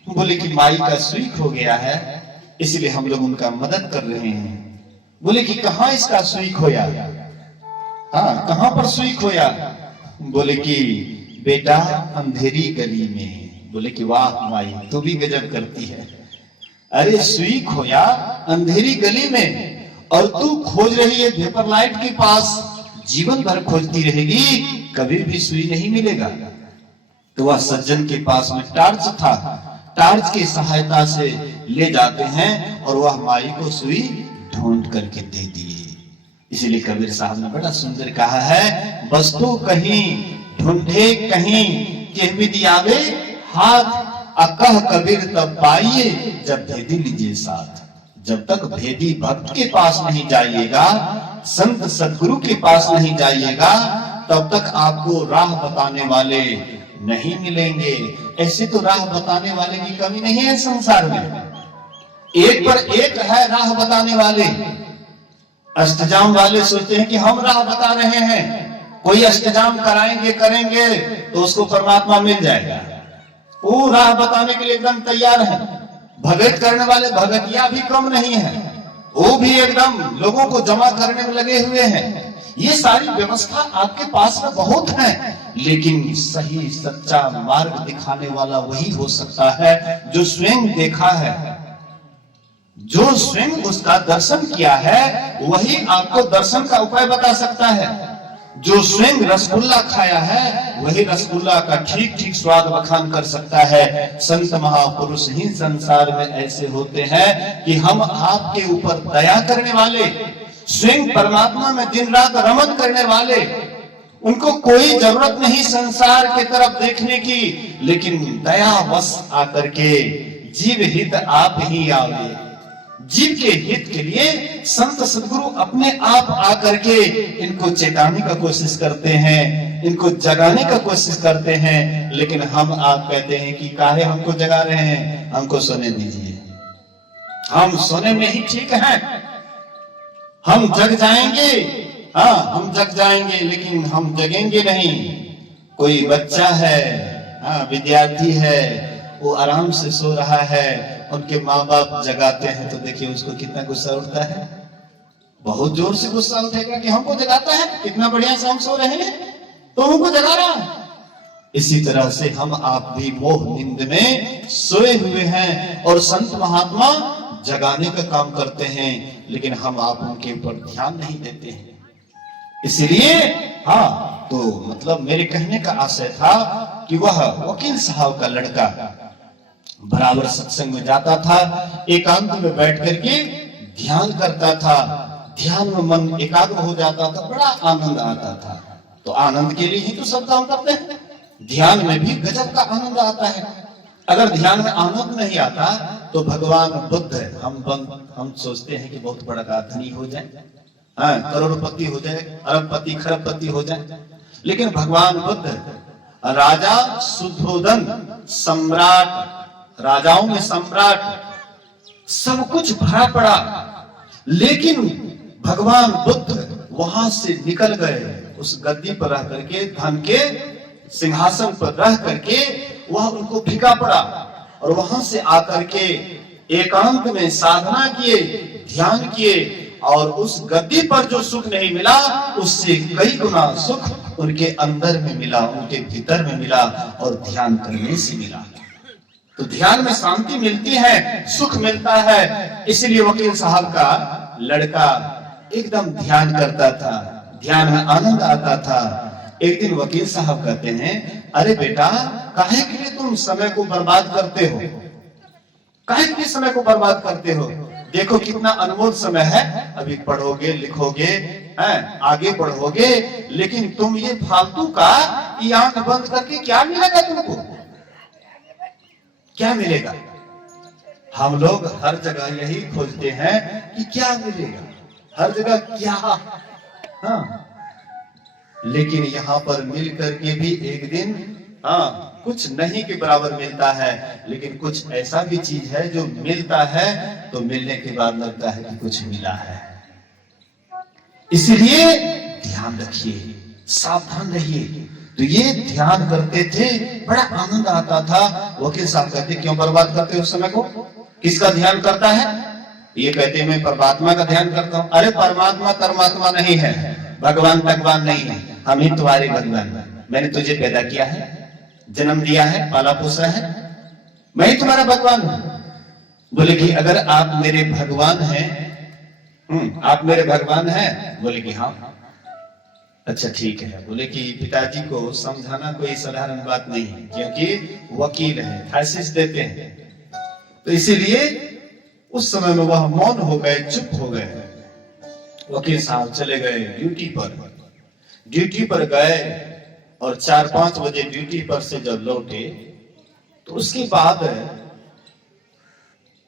बोले कि माई का सुई खो गया है इसलिए हम लोग उनका मदद कर रहे हैं। बोले कि कहां इसका सुई खोया? कहां पर सुई खोया? बोले कि बेटा अंधेरी गली में। बोले कि वाह माई तू भी गजब करती है, अरे सुई खोया अंधेरी गली में और तू खोज रही है वेपर लाइट के पास जीवन भर खोजती रहेगी, कभी भी सुई नहीं मिलेगा। तो वह सज्जन के पास में टार्च था, टार्च की सहायता से ले जाते हैं और वह माई को सुई ढूंढ करके दे दिए। इसीलिए कबीर साहब ने बड़ा सुंदर कहा है, वस्तु कहीं ढूंढे कहीं के विधि आवे हाथ, अकह कबीर तब पाइए जब भेदी लीजिए साथ। जब तक भेदी भक्त के पास नहीं जाइएगा, संत सदगुरु के पास नहीं जाइएगा, तब तक आपको राह बताने वाले नहीं मिलेंगे। ऐसे तो राह बताने वाले की कमी नहीं है संसार में, एक पर एक है राह बताने वाले। अष्टजाम वाले सोचते हैं कि हम राह बता रहे हैं, कोई अष्टजाम कराएंगे करेंगे तो उसको परमात्मा मिल जाएगा। वो राह बताने के लिए एकदम तैयार है। भगत करने वाले भगतिया भी कम नहीं है, वो भी एकदम लोगों को जमा करने में लगे हुए हैं। ये सारी व्यवस्था आपके पास में बहुत है, लेकिन सही सच्चा मार्ग दिखाने वाला वही हो सकता है जो स्वयं देखा है, जो स्वयं उसका दर्शन किया है, वही आपको दर्शन का उपाय बता सकता है। जो स्वयं रसगुल्ला खाया है, वही रसगुल्ला का ठीक ठीक स्वाद बखान कर सकता है। संत महापुरुष ही संसार में ऐसे होते हैं कि हम आपके ऊपर दया करने वाले, स्वयं परमात्मा में दिन रात रमन करने वाले, उनको कोई जरूरत नहीं संसार की तरफ देखने की, लेकिन दयावश आकर के जीव हित आप ही आवे। जीव के हित के लिए संत सदगुरु अपने आप आकर के इनको चेताने का कोशिश करते हैं, इनको जगाने का कोशिश करते हैं। लेकिन हम आप कहते हैं कि काहे हमको जगा रहे हैं, हमको सोने दीजिए, हम सोने में ही ठीक हैं, हम जग जाएंगे। हाँ, हम जग जाएंगे, लेकिन हम जगेंगे नहीं। कोई बच्चा है, हाँ विद्यार्थी है, वो आराम से सो रहा है, उनके माँ बाप जगाते हैं तो देखिए उसको कितना गुस्सा उठता है। बहुत जोर से गुस्सा उठेगा कि हमको जगाता है, कितना बढ़िया से हम सो रहे हैं तो हमको जगा रहा है। इसी तरह से हम आप भी मोह निंद में सोए हुए हैं और संत महात्मा जगाने का काम करते हैं, लेकिन हम आप उनके ऊपर ध्यान नहीं देते हैं। इसलिए हाँ, तो मतलब मेरे कहने का आशय था कि वह वकील साहब का लड़का बराबर सत्संग में जाता था, एकांत में बैठ करके ध्यान करता था, ध्यान में मन एकाग्र हो जाता था, बड़ा आनंद आता था। तो आनंद के लिए ही तो सब काम करते हैं, ध्यान में भी गजब का आनंद आता है। अगर ध्यान में आनंद नहीं आता तो भगवान बुद्ध, हम सोचते हैं कि बहुत बड़ा धनी हो जाए, करोड़पति हो जाए, अरबपति खरबपति हो जाए, लेकिन भगवान बुद्ध राजा सुद्धोधन, सम्राट, राजाओं में सम्राट, सब कुछ भरा पड़ा, लेकिन भगवान बुद्ध वहां से निकल गए। उस गद्दी पर रह करके, धन के सिंहासन पर रह करके वह उनको फीका पड़ा, और वहां से आकर के एकांत में साधना किए, ध्यान किए, और उस गद्दी पर जो सुख नहीं मिला उससे कई गुना सुख उनके अंदर में मिला, उनके भीतर में मिला, और ध्यान करने से मिला। तो ध्यान में शांति मिलती है, सुख मिलता है। इसलिए वकील साहब का लड़का एकदम ध्यान करता था, ध्यान में आनंद आता था। एक दिन वकील साहब कहते हैं, अरे बेटा, काहे के लिए तुम समय को बर्बाद करते हो, काहे के लिए समय को बर्बाद करते हो? देखो कितना अनमोल समय है, अभी पढ़ोगे लिखोगे, आगे बढ़ोगे, लेकिन तुम ये फालतू का ये आंख बंद करके क्या मिलेगा तुमको, क्या मिलेगा? हम लोग हर जगह यही खोजते हैं कि क्या मिलेगा, हर जगह क्या, हाँ, लेकिन यहाँ पर मिल करके भी एक दिन हाँ कुछ नहीं के बराबर मिलता है। लेकिन कुछ ऐसा भी चीज है जो मिलता है तो मिलने के बाद लगता है कि कुछ मिला है। इसलिए ध्यान रखिए, सावधान रहिए। तो ये ध्यान करते थे, बड़ा आनंद आता था। वकील साहब कहते, क्यों बर्बाद करते हो समय को? किसका ध्यान करता है? ये कहते मैं परमात्मा का ध्यान करता हूँ। अरे परमात्मा परमात्मा नहीं है, भगवान भगवान नहीं है, हम ही तुम्हारे भगवान हैं। मैंने तुझे पैदा किया है, जन्म दिया है, पाला पोसा है, मैं ही तुम्हारा भगवान हूं। बोले कि अगर आप मेरे भगवान हैं, आप मेरे भगवान हैं? बोले कि हाँ। अच्छा ठीक है। बोले कि पिताजी को समझाना कोई साधारण बात नहीं, क्योंकि वकील है, थीसिस देते हैं, तो इसीलिए उस समय में वह मौन हो गए, चुप हो गए। वकील साहब चले गए ड्यूटी पर गए, और 4-5 बजे ड्यूटी पर से जब लौटे तो उसके बाद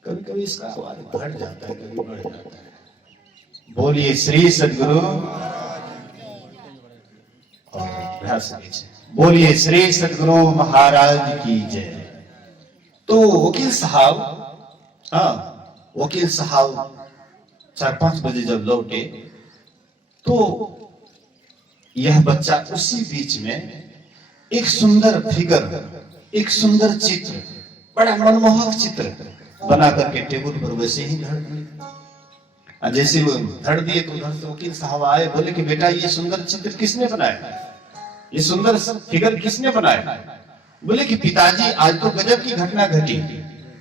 कभी कभी इसका आवाज बढ़ जाता है, कभी बढ़ जाता है। बोलिए श्री सद्गुरु, बोलिए श्री सद्गुरु महाराज की जय। तो वकील साहब 4-5 बजे जब लौटे तो यह बच्चा उसी बीच में एक सुंदर फिगर, एक सुंदर चित्र, बड़ा मनमोहक चित्र बना करके टेबल पर वैसे ही धर दिए। जैसे वो धर दिए तो उधर से वकील साहब आए, बोले कि बेटा ये सुंदर चित्र किसने बनाया, ये सुंदर फिगर किसने बनाया? बोले कि पिताजी आज तो गजब की घटना घटी।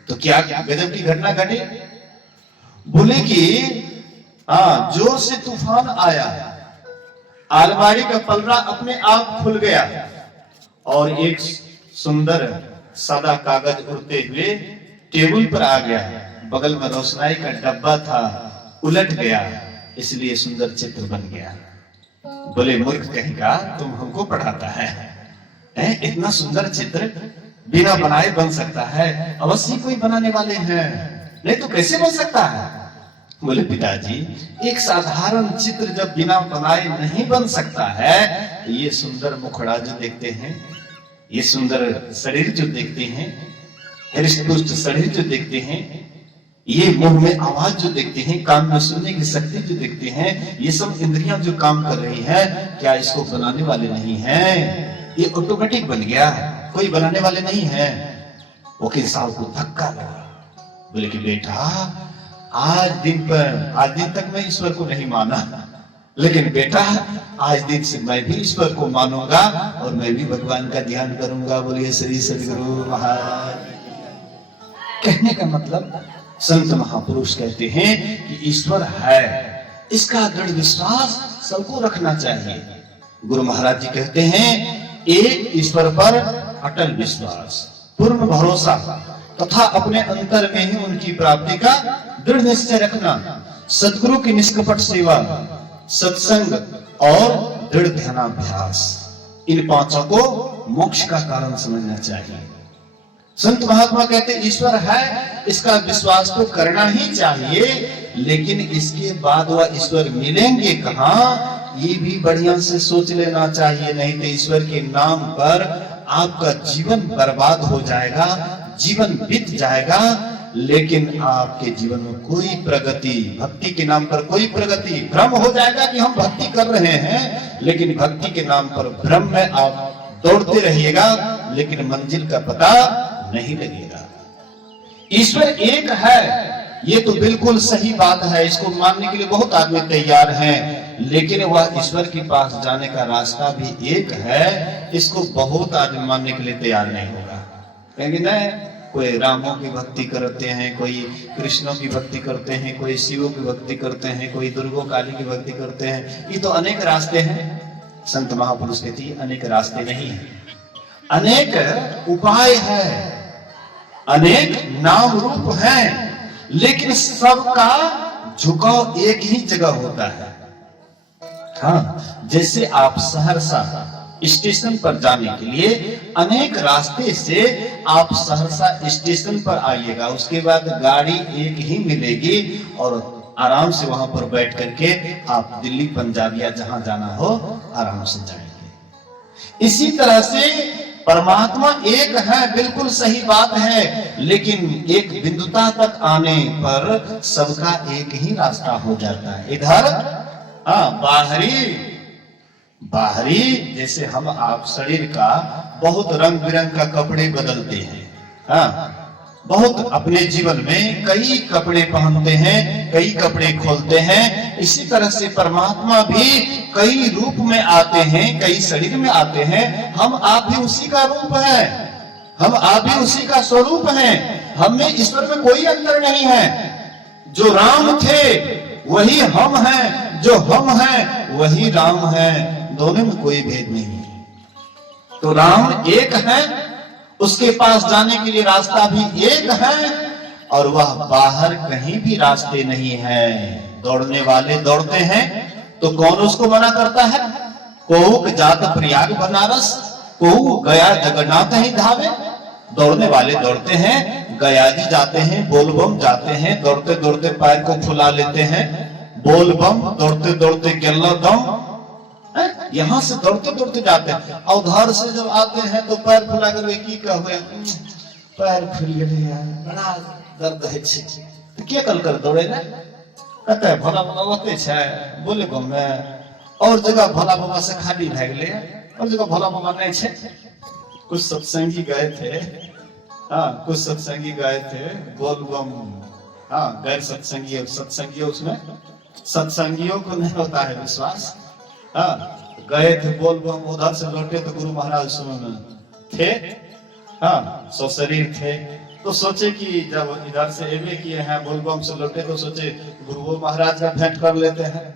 तो क्या गजब की घटना घटी? बोले कि जोर से तूफान आया, अलमारी का पलरा अपने आप खुल गया और एक सुंदर सादा कागज उड़ते हुए टेबल पर आ गया, बगल में रोशनाई का डब्बा था, उलट गया, इसलिए सुंदर चित्र बन गया। बोले मूर्ख कहेगा, तुम हमको पढ़ाता है? इतना सुंदर चित्र बिना बनाए बन सकता है? अवश्य कोई बनाने वाले हैं, नहीं तो कैसे बन सकता है? बोले पिताजी एक साधारण चित्र जब बिना बनाए नहीं बन सकता है, ये सुंदर मुखड़ा जो देखते हैं, ये सुंदर शरीर जो देखते हैं, हृष्ट-पुष्ट शरीर जो देखते हैं, ये मुंह में आवाज जो देखते हैं, कान में सुनने की शक्ति जो देखते हैं, ये सब इंद्रियां जो काम कर रही है, क्या इसको बनाने वाले नहीं हैं? ये ऑटोमेटिक बन गया, कोई बनाने वाले नहीं है। वकील साहब को धक्का लगा। बोले कि बेटा आज दिन तक मैं ईश्वर को नहीं माना, लेकिन बेटा आज दिन से मैं भी ईश्वर को मानूंगा और मैं भी भगवान का ध्यान करूंगा। बोलिए श्री सद्गुरु महाराज। कहने का मतलब संत महापुरुष कहते हैं कि ईश्वर है, इसका दृढ़ विश्वास सबको रखना चाहिए। गुरु महाराज जी कहते हैं एक ईश्वर पर अटल विश्वास, पूर्ण भरोसा तथा अपने अंतर में ही उनकी प्राप्ति का दृढ़ निश्चय रखना, सद्गुरु की निष्कपट सेवा, सत्संग और दृढ़ ध्यानाभ्यास, इन पांचों को मोक्ष का कारण समझना चाहिए। संत महात्मा कहते ईश्वर है, इसका विश्वास तो करना ही चाहिए, लेकिन इसके बाद वह ईश्वर मिलेंगे कहाँ, ये भी बढ़िया से सोच लेना चाहिए। नहीं तो ईश्वर के नाम पर आपका जीवन बर्बाद हो जाएगा, जीवन बीत जाएगा, लेकिन आपके जीवन में कोई प्रगति, भक्ति के नाम पर कोई प्रगति, भ्रम हो जाएगा कि हम भक्ति कर रहे हैं, लेकिन भक्ति के नाम पर भ्रम में आप दौड़ते रहिएगा, लेकिन मंजिल का पता नहीं लगेगा। ईश्वर एक है, ये तो बिल्कुल सही बात है, इसको मानने के लिए बहुत आदमी तैयार हैं, लेकिन वह ईश्वर के पास जाने का रास्ता भी एक है, इसको बहुत आदमी मानने के लिए तैयार नहीं होगा। कहेंगे नहीं, कोई रामों की भक्ति करते हैं, कोई कृष्णों की भक्ति करते हैं, कोई शिवों की भक्ति करते हैं, कोई दुर्गो काली की भक्ति करते हैं, ये तो अनेक रास्ते हैं। संत महापुरुष कहते हैं अनेक रास्ते नहीं है, अनेक उपाय है, अनेक नाम रूप हैं, लेकिन सबका झुकाव एक ही जगह होता है। हाँ, जैसे आप सहरसा स्टेशन पर जाने के लिए अनेक रास्ते से आप सहरसा स्टेशन पर आइएगा, उसके बाद गाड़ी एक ही मिलेगी और आराम से वहां पर बैठ करके आप दिल्ली, पंजाब या जहां जाना हो आराम से जाएंगे। इसी तरह से परमात्मा एक है, बिल्कुल सही बात है, लेकिन एक बिंदुता तक आने पर सबका एक ही रास्ता हो जाता है। इधर बाहरी जैसे हम आप शरीर का बहुत रंग बिरंग का कपड़े बदलते हैं, बहुत अपने जीवन में कई कपड़े पहनते हैं, कई कपड़े खोलते हैं, इसी तरह से परमात्मा भी कई रूप में आते हैं, कई शरीर में आते हैं। हम आप भी उसी का रूप है, हम आप भी उसी का स्वरूप हैं, हम में ईश्वर में कोई अंतर नहीं है। जो राम थे वही हम हैं, जो हम हैं वही राम हैं। दोनों में कोई भेद नहीं है। तो राम एक है, उसके पास जाने के लिए रास्ता भी एक है, और वह बाहर कहीं भी रास्ते नहीं है। दौड़ने वाले दौड़ते हैं तो कौन उसको मना करता है? कोहू जात प्रयाग बनारस, कोहू गया जगन्नाथ ही धावे। दौड़ने वाले दौड़ते हैं, गया जी जाते हैं, बोलबम जाते हैं, दौड़ते दौड़ते पैर को फुला लेते हैं, बोलबम, दौड़ते दौड़ते केल्ला दम, यहां से दौड़ते दौड़ते जाते हैं। और घर से जब आते हैं तो पैर फुला कर की कहे, पैर फुल गए यार, बड़ा दर्द है। तो क्या कल कर दौड़े ना, कहते हैं भोला बाबा होते छे, बोले बम में और जगह भोला बाबा से खाली भाग ले, और जगह भोला बाबा नहीं छे। कुछ सत्संगी गए थे, हाँ कुछ सत्संगी गए थे बोलबम, हाँ गैर सत्संगी और सत्संगी, उसमें सत्संगियों को नहीं होता है विश्वास। हाँ गए थे बोलबम, उधर से लौटे तो गुरु महाराज उसमें थे, हाँ सशरीर थे। तो सोचे कि जब इधर से एवे किए हैं, बोलबम से लौटे, तो सोचे गुरु महाराज का भेंट कर लेते हैं।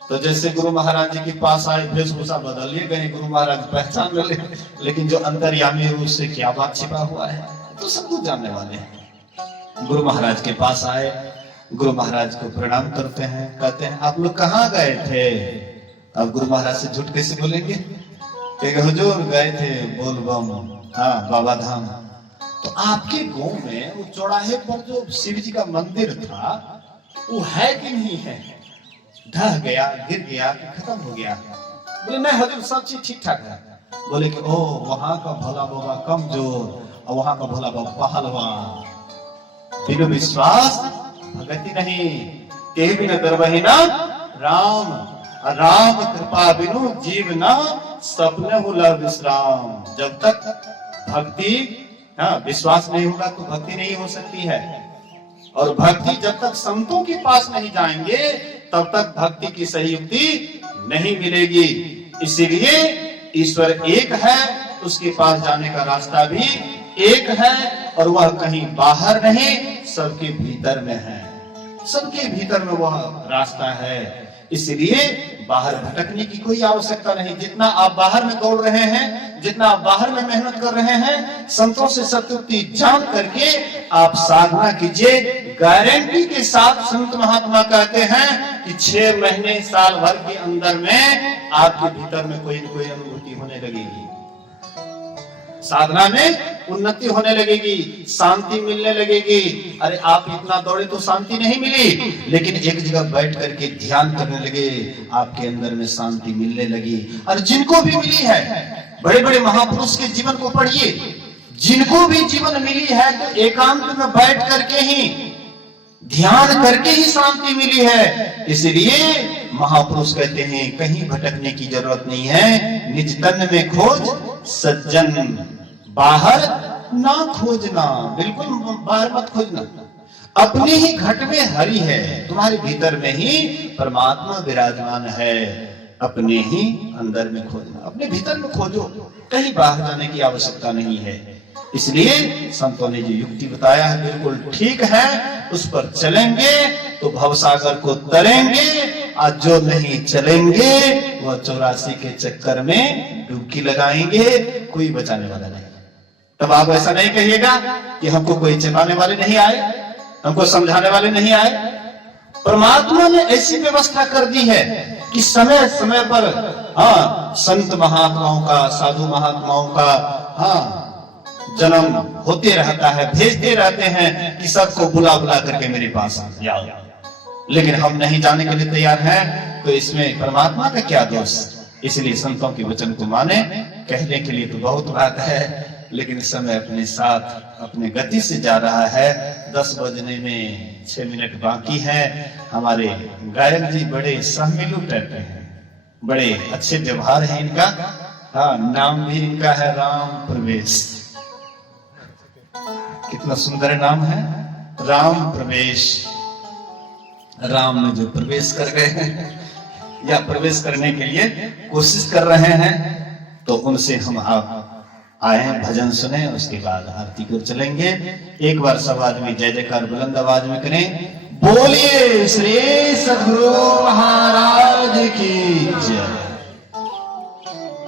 तो जैसे गुरु महाराज जी के पास आए, वेशभूषा बदल लिए, गए गुरु महाराज पहचान ले, लेकिन जो अंतर्यामी है उससे क्या बात छिपा हुआ है तो सब कुछ जानने वाले हैं। गुरु महाराज के पास आए, गुरु महाराज को प्रणाम करते हैं, कहते हैं आप लोग कहाँ गए थे? अब गुरु महाराज से झूठ कैसे बोलेंगे? हुजूर गए थे बोलबम, हाँ बाबा धाम। तो आपके गांव में वो चौराहे पर जो शिव जी का मंदिर था वो है कि नहीं है? ढह गया, गिर गया, खत्म हो गया? बोले नहीं हजूर सब चीज ठीक ठाक है। बोले कि ओ वहां का भोला बाबा कमजोर और वहां का भोला बाबा पहलवान, बिनु विश्वास भगति नहीं, के बिन दरबही ना राम, राम कृपा बिनु जीव ना सपने हुला विश्राम। जब तक भक्ति, हाँ विश्वास नहीं होगा तो भक्ति नहीं हो सकती है। और भक्ति जब तक संतों के पास नहीं जाएंगे तब तक भक्ति की सही युक्ति नहीं मिलेगी। इसीलिए ईश्वर एक है, उसके पास जाने का रास्ता भी एक है, और वह कहीं बाहर नहीं सबके भीतर में है, सबके भीतर में वह रास्ता है। इसलिए बाहर भटकने की कोई आवश्यकता नहीं। जितना आप बाहर में दौड़ रहे हैं, जितना आप बाहर में मेहनत कर रहे हैं, संतों से सत्युक्ति जान करके आप साधना कीजिए। गारंटी के साथ संत महात्मा कहते हैं कि 6 महीने साल भर के अंदर में आपके भीतर में कोई न कोई अनुभूति होने लगेगी, साधना में उन्नति होने लगेगी, शांति मिलने लगेगी। अरे आप इतना दौड़े तो शांति नहीं मिली, लेकिन एक जगह बैठ करके ध्यान करने लगे, आपके अंदर में शांति मिलने लगी। और जिनको भी मिली है, बड़े बड़े महापुरुष के जीवन को पढ़िए, जिनको भी जीवन मिली है तो एकांत में बैठ करके ही, ध्यान करके ही शांति मिली है। इसलिए महापुरुष कहते हैं कहीं भटकने की जरूरत नहीं है। निज तन में खोज सज्जन, बाहर ना खोजना, बिल्कुल बाहर मत खोजना। अपने ही घट में हरि है, तुम्हारे भीतर में ही परमात्मा विराजमान है। अपने ही अंदर में खोजना, अपने भीतर में खोजो, कहीं बाहर जाने की आवश्यकता नहीं है। इसलिए संतों ने जो युक्ति बताया है बिल्कुल ठीक है, उस पर चलेंगे तो भवसागर को तरेंगे, आज जो नहीं चलेंगे वह 84 के चक्कर में डुबकी लगाएंगे, कोई बचाने वाला नहीं। तब आप ऐसा नहीं कहिएगा कि हमको कोई चेताने वाले नहीं आए, हमको समझाने वाले नहीं आए। परमात्मा ने ऐसी व्यवस्था कर दी है कि समय समय पर, हाँ संत महात्माओं का, साधु महात्माओं का, हाँ जन्म होते रहता है, भेजते रहते हैं कि सबको बुला बुला करके मेरे पास जाओ, लेकिन हम नहीं जाने के लिए तैयार हैं, तो इसमें परमात्मा का क्या दोष? इसलिए संतों के वचन को माने। कहने के लिए तो बहुत बात है, लेकिन समय अपने साथ अपने गति से जा रहा है। 10 बजने में 6 मिनट बाकी है। हमारे गायक जी बड़े सहमिलू टाइप के हैं, बड़े अच्छे व्यवहार है इनका, हाँ नाम भी इनका है राम प्रवेश। कितना सुंदर नाम है, राम प्रवेश। राम में जो प्रवेश कर गए हैं या प्रवेश करने के लिए कोशिश कर रहे हैं, तो उनसे हम आप आए भजन सुने, उसके बाद आरती को चलेंगे। एक बार सब आदमी जय जयकार बुलंद आवाज में करें, बोलिए श्री सद्गुरु महाराज की जय।